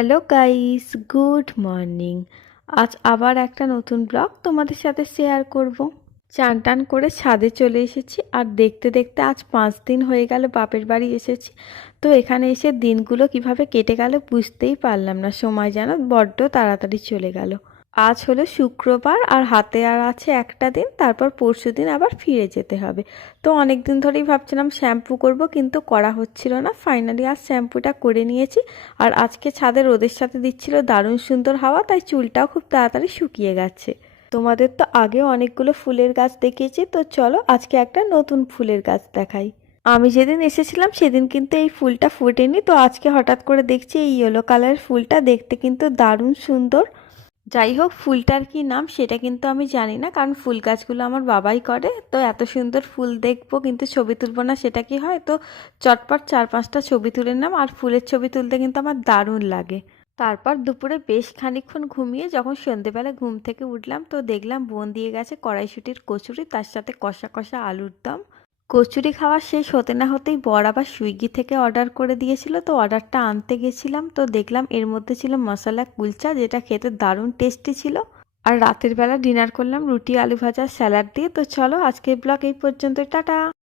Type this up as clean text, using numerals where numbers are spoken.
Hello guys, good morning. আজ আবার একটা নতুন ব্লগ তোমাদের সাথে শেয়ার করব। চান টান করে ছাদে চলে এসেছি, আর দেখতে দেখতে আজ 5 দিন হয়ে গেল বাপের বাড়ি এসেছি। তো এখানে এসে দিনগুলো কিভাবে কেটে গেল বুঝতেই পারলাম না, সময় যেন বড্ড তাড়াতাড়ি চলে গেল। আজ হলো শুক্রবার, আর হাতে আর আছে একটা দিন, তারপর পরশুদিন আবার ফিরে যেতে হবে। তো অনেক দিন ধরেই ভাবছিলাম শ্যাম্পু করব, কিন্তু করা হচ্ছিল না। ফাইনালি আজ শ্যাম্পুটা করে নিয়েছি। আর আজকে ছাদে রোদের সাথে দিচ্ছিল দারুণ সুন্দর হাওয়া, তাই চুলটাও খুব তাড়াতাড়ি শুকিয়ে গেছে। তোমাদের তো আগেও অনেকগুলো ফুলের গাছ দেখিয়েছি, তো চলো আজকে একটা নতুন ফুলের গাছ দেখাই। আমি যেদিন এসেছিলাম সেদিন কিন্তু এই ফুলটা ফোটেনি, তো আজকে হঠাৎ করে দেখছি এই ইয়েলো কালারের ফুলটা, দেখতে কিন্তু দারুণ সুন্দর। যাই হোক, ফুলটার কি নাম সেটা কিন্তু আমি জানি না, কারণ ফুল গাছগুলো আমার বাবাই করে। তো এত সুন্দর ফুল দেখবো কিন্তু ছবি তুলবো না, সেটা কি হয়? তো চটপট 4-5টা ছবি তুলে নিলাম। আর ফুলের ছবি তুলতে কিন্তু আমার দারুণ লাগে। তারপর দুপুরে বেশ খানিকক্ষণ ঘুমিয়ে যখন সন্ধেবেলা ঘুম থেকে উঠলাম, তো দেখলাম বোন দিয়ে গেছে কড়াইশুঁটির কচুরি, তার সাথে কষা কষা আলুর দম। কচুরি খাওয়া শেষ হতে না হতেই বর আবার সুইগি থেকে অর্ডার করে দিয়েছিল, তো অর্ডারটা আনতে গেছিলাম, তো দেখলাম এর মধ্যে ছিল মশলা কুলচা, যেটা খেতে দারুণ টেস্টি ছিল। আর রাতের বেলা ডিনার করলাম রুটি আলু ভাজা স্যালাড দিয়ে। তো চলো আজকের ব্লগ এই পর্যন্ত, টাটা।